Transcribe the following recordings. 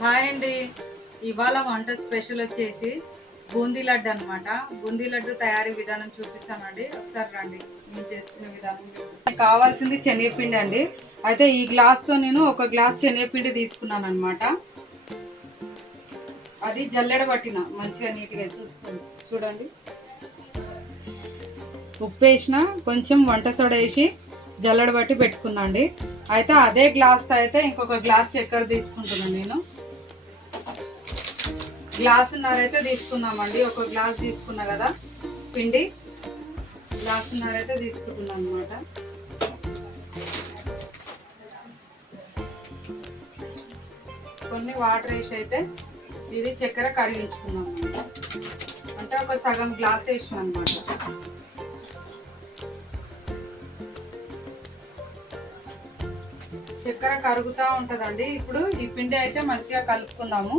Hi అండి. ఇవాళ వంట స్పెషల్ వచ్చేసి బూందీ లడ్డు అనమాట. బూందీ లడ్డు తయారీ విధానం చూపిస్తానండి. ఒకసారి రండి, నేను చేసుకునే విధానం చూపిస్తాను. కావాల్సింది శనగపిండి అండి. అయితే ఈ గ్లాస్తో నేను ఒక గ్లాస్ శనగపిండి తీసుకున్నాను అనమాట. అది జల్లెడ పట్టిన మంచిగా నీట్గా చూడండి. ఉప్పు వేసిన, కొంచెం వంట సోడా వేసి జల్లెడ బట్టి పెట్టుకున్నా అండి. అయితే అదే గ్లాస్తో అయితే ఇంకొక గ్లాస్ చక్కెర తీసుకుంటున్నాను నేను. గ్లాసున్నర అయితే తీసుకుందామండి. ఒక గ్లాస్ తీసుకున్నా కదా పిండి, గ్లాసున్నర అయితే తీసుకుంటున్నాను అనమాట. కొన్ని వాటర్ వేసి అయితే ఇది చక్కెర కరిగించుకున్నాం అనమాట. అంటే ఒక సగం గ్లాస్ వేసాం అనమాట. చక్కెర కరుగుతూ ఉంటుందండి. ఇప్పుడు ఈ పిండి అయితే మంచిగా కలుపుకుందాము.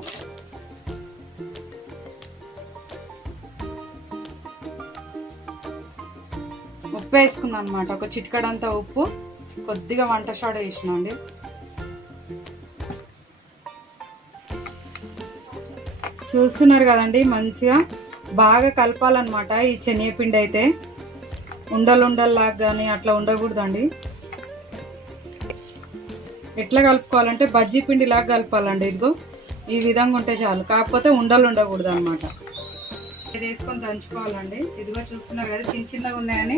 ఉప్పు వేసుకున్నాను అనమాట. ఒక చిటికడంతా ఉప్పు, కొద్దిగా వంట సోడా వేసినా అండి. చూస్తున్నారు కదండి, మంచిగా బాగా కలపాలన్నమాట. ఈ శనగపిండి అయితే ఉండలుండల్లాగా కానీ అట్లా ఉండకూడదండి. ఎట్లా కలుపుకోవాలంటే బజ్జీ పిండి లాగా కలపాలండి. ఇదిగో ఈ విధంగా ఉంటే చాలు, కాకపోతే ఉండలు ఉండకూడదు అనమాట. ఇది వేసుకొని దంచుకోవాలండి. ఇదిగో చూస్తున్నారు కదా, చిన్న చిన్నగా ఉన్నాయని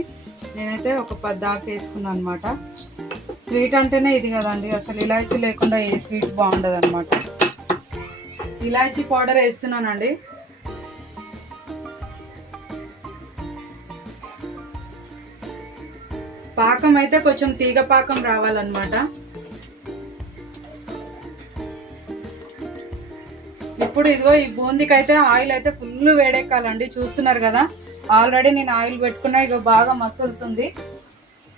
నేనైతే ఒక 10 దాకా వేసుకున్నాను అనమాట. స్వీట్ అంటేనే ఇది కదండి, అసలు ఇలాచీ లేకుండా ఏ స్వీట్ బాగుండదు అనమాట. ఇలాచీ పౌడర్ వేస్తున్నానండి. పాకం అయితే కొంచెం తీగ పాకం రావాలన్నమాట. ఇప్పుడు ఇదిగో ఈ బూందీకి అయితే ఆయిల్ అయితే ఫుల్ వేడెక్కాలండి. చూస్తున్నారు కదా, ఆల్రెడీ నేను ఆయిల్ పెట్టుకున్నా. ఇక బాగా మసులుతుంది.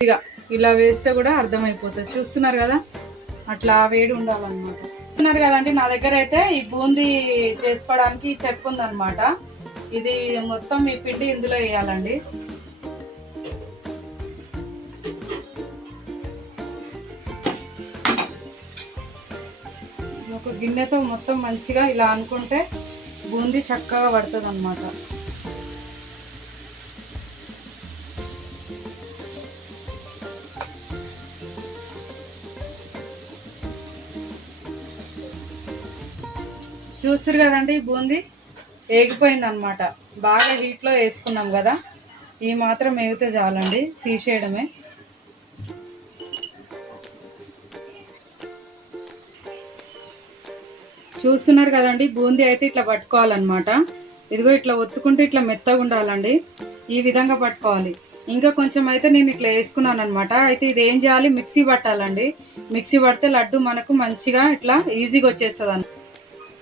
ఇక ఇలా వేస్తే కూడా అర్థమైపోతుంది. చూస్తున్నారు కదా, అట్లా వేడి ఉండాలన్నమాట. చూస్తున్నారు కదండి, నా దగ్గర అయితే ఈ బూందీ చేసుకోవడానికి ఈ చెక్క ఉందన్నమాట. ఇది మొత్తం ఈ పిండి ఇందులో వేయాలండి. ఒక గిన్నెతో మొత్తం మంచిగా ఇలా అనుకుంటే బూందీ చక్కగా పడుతుంది అన్నమాట. చూస్తారు కదండి, బూందీ ఏగిపోయింది అనమాట. బాగా హీట్లో వేసుకున్నాం కదా, ఈ మాత్రం వేగితే చాలండి, తీసేయడమే. చూస్తున్నారు కదండి, బూందీ అయితే ఇట్లా పట్టుకోవాలన్నమాట. ఇదిగో ఇట్లా ఒత్తుకుంటే ఇట్లా మెత్తగా ఉండాలండి. ఈ విధంగా పట్టుకోవాలి. ఇంకా కొంచెం అయితే నేను ఇట్లా వేసుకున్నాను అనమాట. అయితే ఇది ఏం చేయాలి, మిక్సీ పట్టాలండి. మిక్సీ పడితే లడ్డు మనకు మంచిగా ఇట్లా ఈజీగా వచ్చేస్తుంది అండి.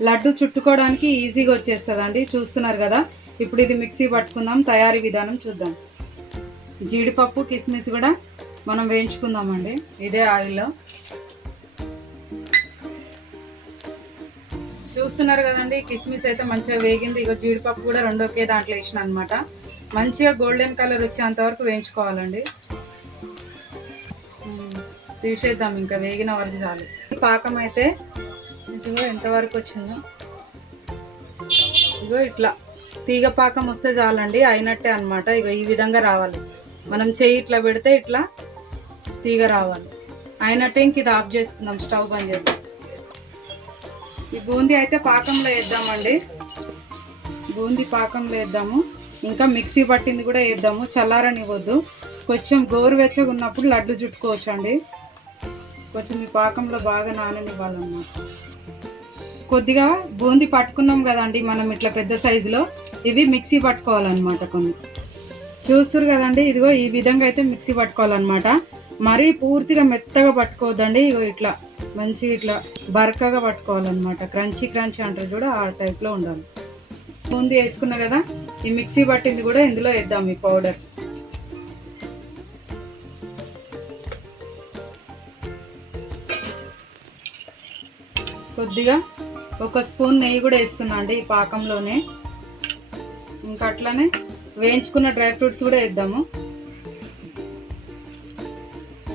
లడ్డు చుట్టుకోవడానికి ఈజీగా వచ్చేస్తుంది అండి. చూస్తున్నారు కదా, ఇప్పుడు ఇది మిక్సీ పట్టుకుందాం. తయారీ విధానం చూద్దాం. జీడిపప్పు, కిస్మిస్ కూడా మనం వేయించుకుందామండి ఇదే ఆయిల్లో. చూస్తున్నారు కదండి, కిస్మిస్ అయితే మంచిగా వేగింది. ఇక జీడిపప్పు కూడా ఒకే దాంట్లో వేసిన అనమాట. మంచిగా గోల్డెన్ కలర్ వచ్చేంత వరకు వేయించుకోవాలండి. తీసేద్దాం, ఇంకా వేగిన వరకు చాలు. పాకం అయితే ఇదిగో ఎంతవరకు వచ్చిందో, ఇగో ఇట్లా తీగ పాకం వస్తే చాలండి, అయినట్టే అనమాట. ఇక ఈ విధంగా రావాలి. మనం చెయ్యి ఇట్లా పెడితే ఇట్లా తీగ రావాలి, అయినట్టే. ఇంక ఇది ఆఫ్ చేసుకుందాం, స్టవ్ బంద్ చేద్దాం. ఈ బూందీ అయితే పాకంలో వేద్దామండి. బూందీ పాకంలో వేద్దాము. ఇంకా మిక్సీ పట్టింది కూడా వేద్దాము. చల్లారనివ్వద్దు, కొంచెం గోరువెచ్చగా ఉన్నప్పుడు లడ్డు చుట్టుకోవచ్చు అండి. కొంచెం ఈ పాకంలో బాగా నాననివ్వాలన్నమాట. కొద్దిగా బూందీ పట్టుకున్నాం కదండి మనం ఇట్లా పెద్ద సైజులో, ఇవి మిక్సీ పట్టుకోవాలన్నమాట. కొన్ని చూస్తారు కదండి, ఇదిగో ఈ విధంగా అయితే మిక్సీ పట్టుకోవాలన్నమాట. మరీ పూర్తిగా మెత్తగా పట్టుకోవద్దండి. ఇగో ఇట్లా మంచిగా ఇట్లా బరకగా పట్టుకోవాలన్నమాట. క్రంచీ క్రంచీ అంటారు చూడ, ఆ టైప్లో ఉండాలి. బూందీ వేసుకున్నా కదా, ఈ మిక్సీ పట్టింది కూడా ఇందులో వేద్దాం. ఈ పౌడర్ కొద్దిగా ఒక స్పూన్ నెయ్యి కూడా వేస్తున్నా అండి ఈ పాకంలోనే. ఇంకా అట్లనే వేయించుకున్న డ్రై ఫ్రూట్స్ కూడా వేద్దాము.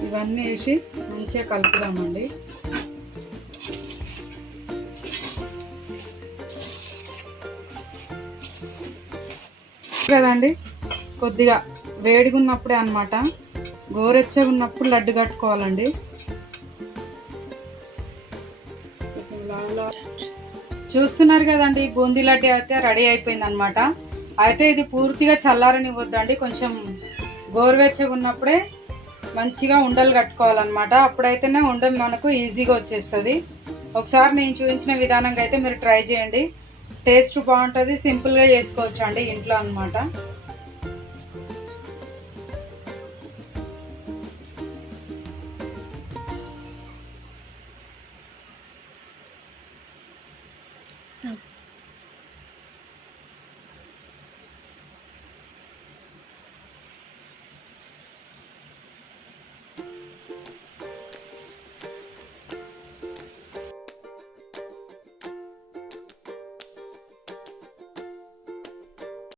ఇవన్నీ వేసి మంచిగా కలుపుదామండి. కదండి, కొద్దిగా వేడిగా ఉన్నప్పుడే అన్నమాట, గోరెచ్చగా ఉన్నప్పుడు లడ్డు కట్టుకోవాలండి. చూస్తున్నారు కదండి, బూందీ లడ్డు అయితే రెడీ అయిపోయింది అనమాట. అయితే ఇది పూర్తిగా చల్లారనివ్వద్దండి, కొంచెం గోరువెచ్చగా ఉన్నప్పుడే మంచిగా ఉండలు కట్టుకోవాలన్నమాట. అప్పుడైతేనే ఉండ మనకు ఈజీగా వచ్చేస్తుంది. ఒకసారి నేను చూపించిన విధానంగా అయితే మీరు ట్రై చేయండి, టేస్ట్ బాగుంటుంది, సింపుల్గా చేసుకోవచ్చు అండి ఇంట్లో అన్నమాట.